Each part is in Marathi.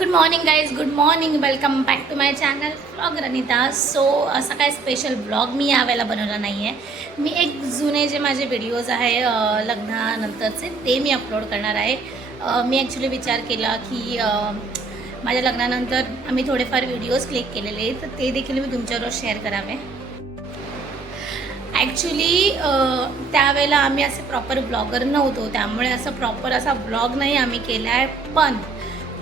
Good morning guys, good morning. Welcome back to my channel vlog Ranita. So असा काय स्पेशल ब्लॉग मी यावेळेला बनवला नाही आहे. मी एक जुने जे माझे व्हिडिओज आहे लग्नानंतरचे ते मी अपलोड करणार आहे. मी ॲक्च्युली विचार केला की माझ्या लग्नानंतर आम्ही थोडेफार व्हिडिओज क्लिक केलेले तर ते देखील मी तुमच्याबरोबर शेअर करावे. ॲक्च्युली त्यावेळेला आम्ही असे प्रॉपर ब्लॉगर नव्हतो, त्यामुळे असं प्रॉपर असा ब्लॉग नाही आम्ही केला आहे. पण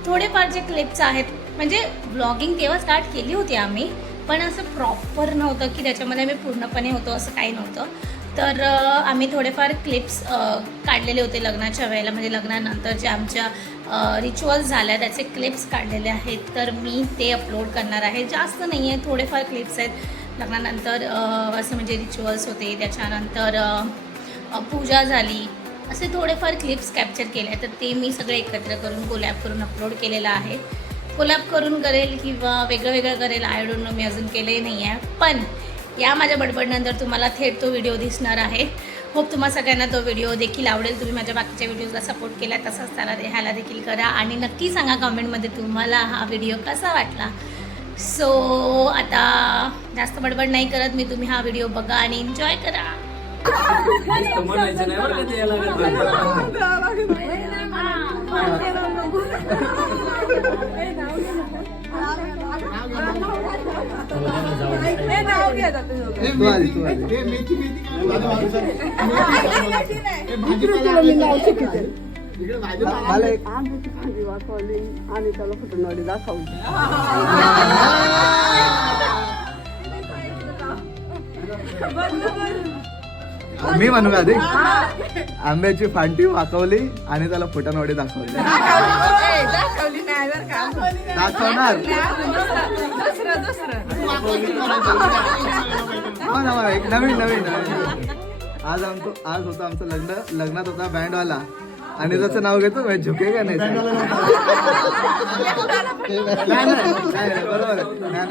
थोडेफार जे क्लिप्स आहेत, म्हणजे ब्लॉगिंग तेव्हा स्टार्ट केली होती आम्ही, पण असं प्रॉपर नव्हतं की त्याच्यामध्ये आम्ही पूर्णपणे होतो असं काही नव्हतं. तर आम्ही थोडेफार क्लिप्स काढलेले होते लग्नाच्या वेळेला, म्हणजे लग्नानंतर जे आमच्या रिच्युअल्स झाल्या त्याचे क्लिप्स काढलेले आहेत. तर मी ते अपलोड करणार आहे. जास्त नाही आहे, थोडेफार क्लिप्स आहेत. लग्नानंतर असं म्हणजे रिच्युअल्स होते, त्याच्यानंतर पूजा झाली, असे थोडेफार क्लिप्स कॅप्चर केले आहेत. तर ते मी सगळे एकत्र करून कोलॅब करून अपलोड केलेलं आहे. कोलॅब करून करेल किंवा वेगळं वेगळं करेल, आय डोंट नो, मी अजून केले नाही आहे. पण या माझ्या बडबडनंतर तुम्हाला थेट तो व्हिडिओ दिसणार आहे. होप तुम्हा सगळ्यांना तो व्हिडिओ देखील आवडेल. तुम्ही माझ्या बाकीच्या व्हिडिओजला सपोर्ट केला तसाच त्याला ह्याला देखील करा आणि नक्की सांगा कमेंटमध्ये तुम्हाला हा व्हिडिओ कसा वाटला. सो आता जास्त बडबड नाही करत मी, तुम्ही हा व्हिडिओ बघा आणि एन्जॉय करा. आणि त्याला फुटून दाखवली. मी म्हणू का ते आंब्याची फांटी वाकवली आणि त्याला फुटाणवडी दाखवली. दाखवणार एक नवीन नवीन आज होतं आमचं लग्नात होता बँडवाला आणि त्याचं नाव घेतो झुके का नाही.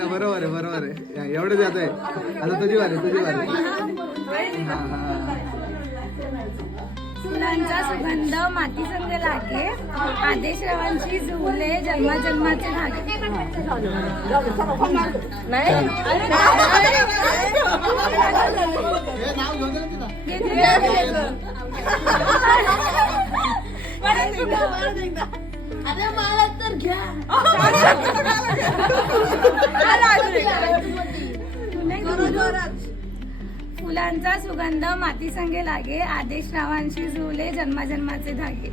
बरोबर आहे एवढं जात आहे. आता तुझी वारी फुलांचा सुगंध माती संग लागे, आदेशरावांची जुळले जन्माजन्माचे धागे. अरे मला तर घ्या. फुलांचा सुगंध माती संगे लागे, आदेशरावांशी जुळले जन्माजन्माचे धागे.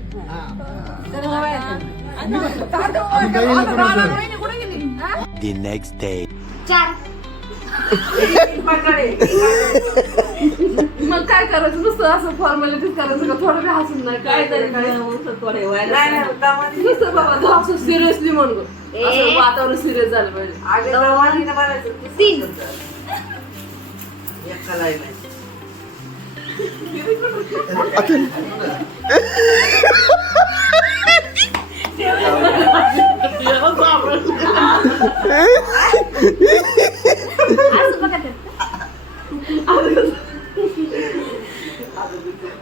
The next day. मग काय करायचं, नुसतं असं फॉर्मॅलिटीज करायचं का, थोडं हसून नाही काय तरी नुसतं बाबा असं सिरियसली म्हणतो, असं वातावरण सिरियस झालं पाहिजे.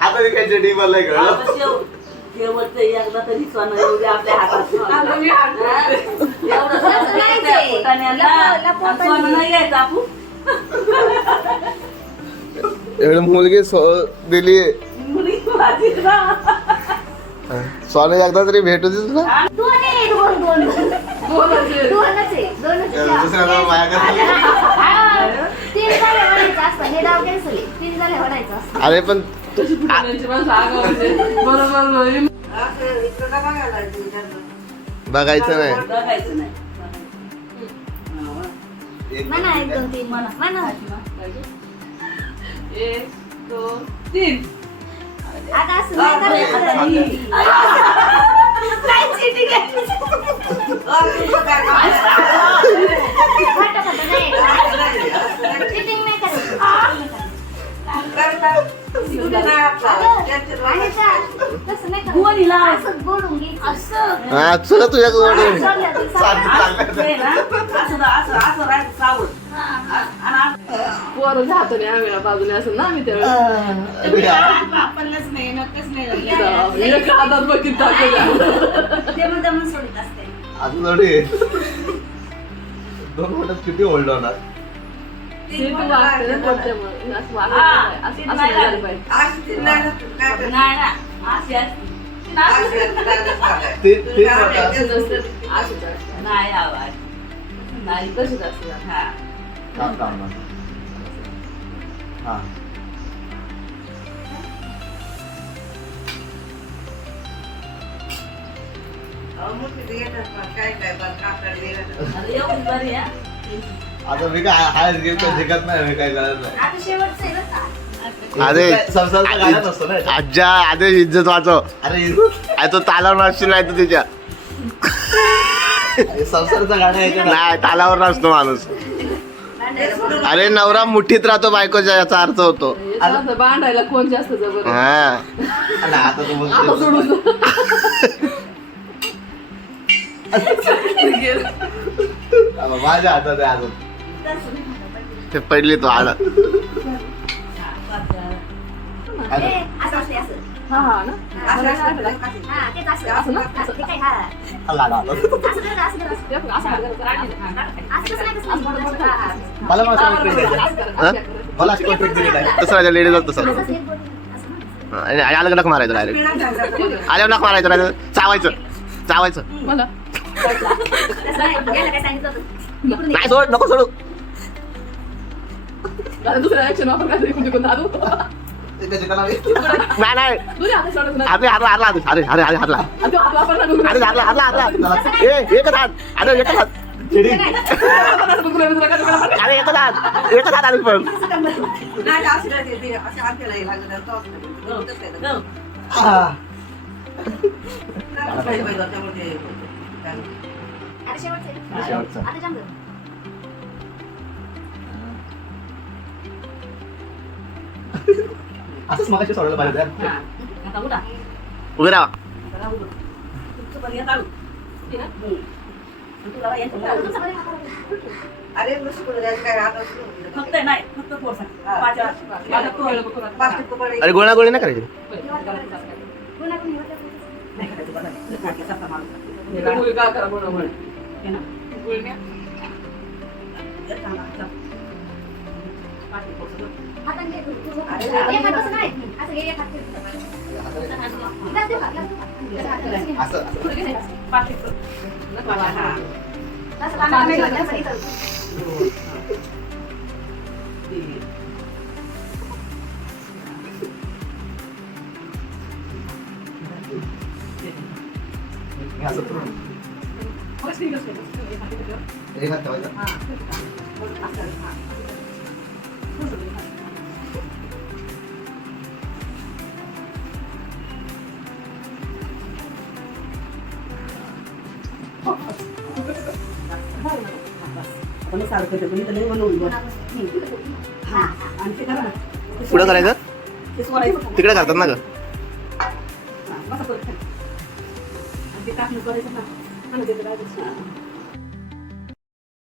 आता मी काय चडी मला एकदा तरी सोनं एवढे आपल्या हातात एवढी मुलगी दिली सोने एकदा तरी भेटू दे तुला. अरे पण बघायचं नाही. म्हणा 1 2 3 म्हणा. 1 2 3. आता असं नाही करायचं. चिटिंग नाही करायचं. बोलून घ्यायचं. चला तुझ्याकडे पोराच्या हाताने आम्ही बाजूने असं ना आम्ही त्यावेळेस नाही नक्कीच नाही एका हातात बघित टाकलं. ते मुद्दामून सोडत असते. असं थोडी दोन मिनिटात किती होल्ड होणार ते तू वागते ना कोणत्यामुळे. असं वागायचं नाही. असं नाही झालं पाहिजे. ते म्हणतात. असं नसतं. असंच असतं. नाही तसंच असतं. काम काम हा आता मी काय हाच गेम तर जिंकत नाही मी काय करत नाही आता शेवटचं आहे बरं का? अरे संसारचा गाण्यात असतो ना आज्जा आधे इज्जत वाचव अरे अरे तो तालावर नाचतो नाही तर तिच्या संसारचा गाणं यायचं ना नाही तालावर नाचतो माणूस अरे नवरा मुठीत राहतो बायकोच्या याचा अर्थ होतो याचा अर्थ भांडायला कोण जास्त जबर आहे. हा अरे आता तू आता बोलतो सोडून माझ्या हातात आहे अजून ते पडली तो आडा ए, असं असते, असं. हा हा ना हा, तेच असं. असं ना? असं, ते काय, हा. आला, आला, आला. असं कर, असं कर, असं. ते असं करायचं. असं कसं नाही, कसं नाही. हा, हा. मला माझं ट्रिक द्यायचं हा? मला अशी ट्रिक दिली नाही तसं राजा लेडीज तसं असं एक बोट, असं ना. आणि आलं नक मारायचं डायरेक्ट आल्यावर नक मारायचं नाही चावायचं मला तसं नाही, याला काय सांगितलं होतं? नाही सोड नको सोडू आता दुसऱ्या ऍक्शन वापर काय म्हणजे कोण दादू ते त्याच्या कलावी. नाही नाही दुसऱ्या हातात सोडत नाही. अरे हारला हारला अरे अरे अरे हारला आणि तो हात वापरला दुसऱ्या अरे हारला हारला हारला ए एकच हात अरे एकच हात चिडी. अरे एकच हात आधी पण आ. आता शेवटचं आहे. शेवटचं. आता जाम कर. असंच मगाशी सोडायला पाहिजे यार. उभे राहा तुमचं बरं आहे का? अरे गोळागोळी नाही करायची कोणा कोणी होतं? मुली काय करा म्हणून गुळण्या हाताने घे तू, तुझं हात. एक हात असं नाही. असं घे, एक हात घे. ग्लास देऊ का? ग्लास देऊ का? ग्लास घे. असं असं. असं लांब नाही घालायचं, असं इथं. मी असं करून. एक हात ठेवायचा. पुढं करायचं तिकडे करतात ना ग आणि ते टाकणं करायचं ना. आणि ते करायचं.